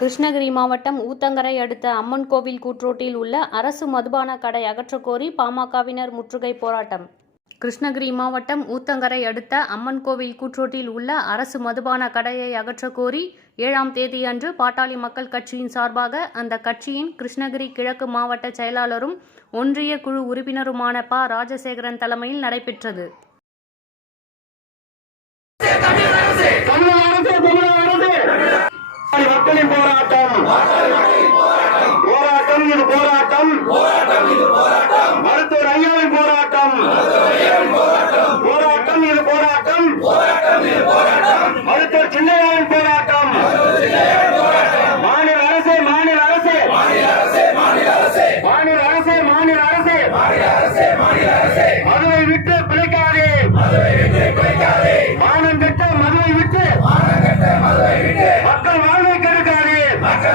கிருஷ்ணகிரி மாவட்டம் ஊத்தங்கரை அடுத்த அம்மன் கோவில் கூற்றோட்டில் உள்ள அரசு மதுபான கடை அகற்றக்கோரி பாமகவினர் முற்றுகை போராட்டம். கிருஷ்ணகிரி மாவட்டம் ஊத்தங்கரை அடுத்த அம்மன் கோவில் கூற்றோட்டில் உள்ள அரசு மதுபான கடையை அகற்றக்கோரி ஏழாம் தேதியன்று பாட்டாளி மக்கள் கட்சியின் சார்பாக அந்த கட்சியின் கிருஷ்ணகிரி கிழக்கு மாவட்ட செயலாளரும் ஒன்றிய குழு உறுப்பினருமான ப. ராஜசேகரன் தலைமையில் நடைபெற்றது தமிழக அரசு தமிழக அரசு மக்களின் போராட்டம் போராட்டம் இது போராட்டம் மருத்துவர் ஐயாவின் போராட்டம் போராட்டம் இது போராட்டம் மருத்துவர் சின்னையாவின் போராட்டம் மாநில அரசு மாநில அரசு மாநில அரசு மாநில அரசு மதுவை விட்டு பிழைக்காதே மானம் கெட்ட மதுவை விட்டு மக்கள் வாழ்வை கெடுக்காதே குடி பழக்கம் பெருகி போச்சு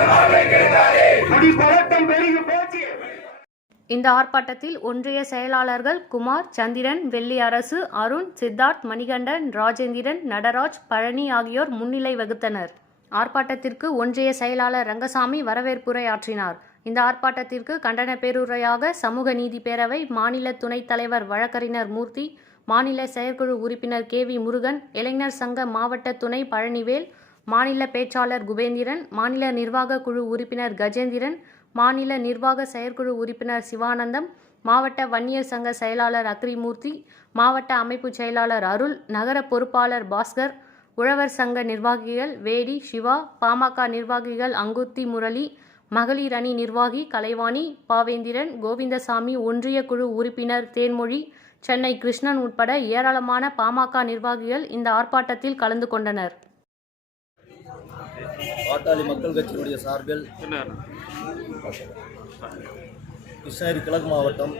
இந்த ஆர்ப்பாட்டத்தில் ஒன்றிய செயலாளர்கள் குமார் சந்திரன் வெள்ளி அரசு அருண் சித்தார்த் மணிகண்டன் ராஜேந்திரன் நடராஜ் பழனி ஆகியோர் முன்னிலை வகுத்தனர். ஆர்ப்பாட்டத்திற்கு ஒன்றிய செயலாளர் ரங்கசாமி வரவேற்புரை ஆற்றினார் இந்த ஆர்ப்பாட்டத்திற்கு கண்டன பேருரையாக சமூக நீதி பேரவை மாநில துணைத் தலைவர் வழக்கறிஞர் மூர்த்தி மாநில செயற்குழு உறுப்பினர் கே வி முருகன் இளைஞர் சங்க மாவட்ட துணை பழனிவேல் மாநில பேச்சாளர் குபேந்திரன் மாநில நிர்வாக குழு உறுப்பினர் கஜேந்திரன் மாநில நிர்வாக செயற்குழு உறுப்பினர் சிவானந்தம் மாவட்ட வன்னியர் சங்க செயலாளர் அக்ரிமூர்த்தி மாவட்ட அமைப்பு செயலாளர் அருள் நகர பொறுப்பாளர் பாஸ்கர் உழவர் சங்க நிர்வாகிகள் வேடி சிவா பாமக நிர்வாகிகள் அங்குத்தி முரளி மகளிர் அணி நிர்வாகி கலைவாணி பாவேந்திரன் கோவிந்தசாமி ஒன்றிய குழு உறுப்பினர் தேன்மொழி சென்னை கிருஷ்ணன் உட்பட ஏராளமான பாமக நிர்வாகிகள் இந்த ஆர்ப்பாட்டத்தில் கலந்து கொண்டனர். பாட்டாளி மக்கள் கட்சியினுடைய சார்பில் கிருஷ்ணகிரி கிழக்கு மாவட்டம்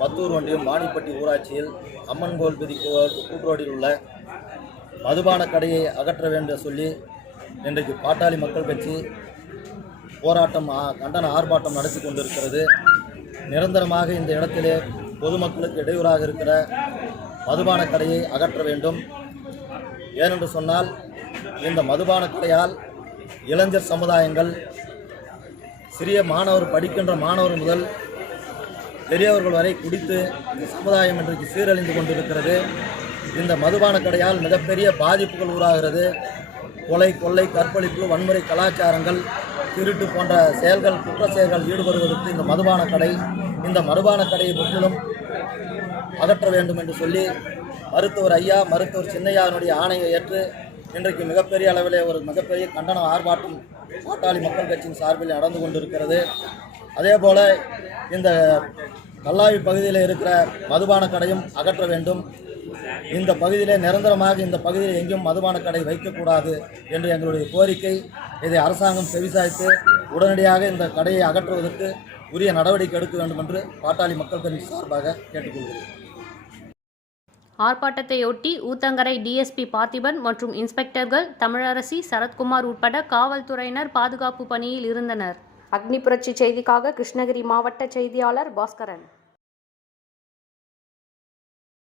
மத்தூர் ஒன்றியம் வாணிப்பட்டி ஊராட்சியில் அம்மன் கோல்பதி கூட்டுரோடில் உள்ள மதுபான கடையை அகற்ற வேண்டும் சொல்லி இன்றைக்கு பாட்டாளி மக்கள் கட்சி போராட்டம் கண்டன ஆர்ப்பாட்டம் நடத்தி கொண்டிருக்கிறது. நிரந்தரமாக இந்த இடத்திலே பொதுமக்களுக்கு இடையூறாக இருக்கிற மதுபான கடையை அகற்ற வேண்டும். ஏனென்று சொன்னால் இந்த மதுபான கடையால் இளைஞர் சமுதாயங்கள் சிறிய மாணவர் படிக்கின்ற மாணவர் முதல் பெரியவர்கள் வரை குடித்து இந்த சமுதாயம் இன்றைக்கு சீரழிந்து கொண்டிருக்கிறது. இந்த மதுபான கடையால் மிகப்பெரிய பாதிப்புகள் உருவாகிறது கொலை கொள்ளை கற்பழிப்பு வன்முறை கலாச்சாரங்கள் திருட்டு போன்ற செயல்கள் குற்ற செயல்கள் ஈடுபடுவதற்கு இந்த மதுபான கடை இந்த மதுபான கடையை முற்றிலும் அகற்ற வேண்டும் என்று சொல்லி மருத்துவர் ஐயா மருத்துவர் சின்னையாருடைய ஆணையை ஏற்று இன்றைக்கு மிகப்பெரிய அளவிலே ஒரு மிகப்பெரிய கண்டன ஆர்ப்பாட்டம் பாட்டாளி மக்கள் கட்சியின் சார்பில் நடந்து கொண்டிருக்கிறது. அதே போல இந்த கல்லாவி பகுதியில் இருக்கிற மதுபான கடையும் அகற்ற வேண்டும். இந்த பகுதியிலே நிரந்தரமாக இந்த பகுதியில் எங்கேயும் மதுபான கடை வைக்கக்கூடாது என்று எங்களுடைய கோரிக்கை. இதை அரசாங்கம் செவிசாய்த்து உடனடியாக இந்த கடையை அகற்றுவதற்கு உரிய நடவடிக்கை எடுக்க வேண்டும் என்று பாட்டாளி மக்கள் கட்சி சார்பாக கேட்டுக்கொள்கிறேன். ஆர்ப்பாட்டத்தையொட்டி ஊத்தங்கரை டிஎஸ்பி பார்த்திபன் மற்றும் இன்ஸ்பெக்டர்கள் தமிழரசி சரத்குமார் உட்பட காவல்துறையினர் பாதுகாப்பு பணியில் இருந்தனர். அக்னி புரட்சி செய்திக்காக கிருஷ்ணகிரி மாவட்ட செய்தியாளர் பாஸ்கரன்.